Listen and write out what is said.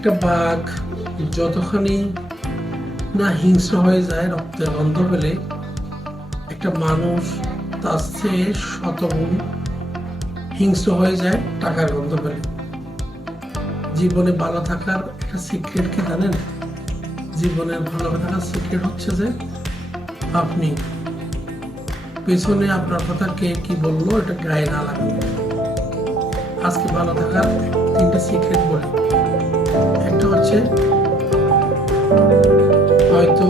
একটা বাঘ যতখানি না হিংস্র হয়ে যায় রক্তের গন্ধ পেলে, একটা মানুষ তার চেয়ে শতগুণ হিংস্র হয়ে যায় টাকার গন্ধ পেলে। জীবনে ভালো থাকার একটা সিক্রেট কি জানেন? জীবনে ভালো থাকার সিক্রেট হচ্ছে যে আপনি পেছনে আপনার কথা কে কি বললো এটা গায়ে না লাগে। আজকে ভালো থাকার 3টা সিক্রেট বলি। একটা হচ্ছে হয়তো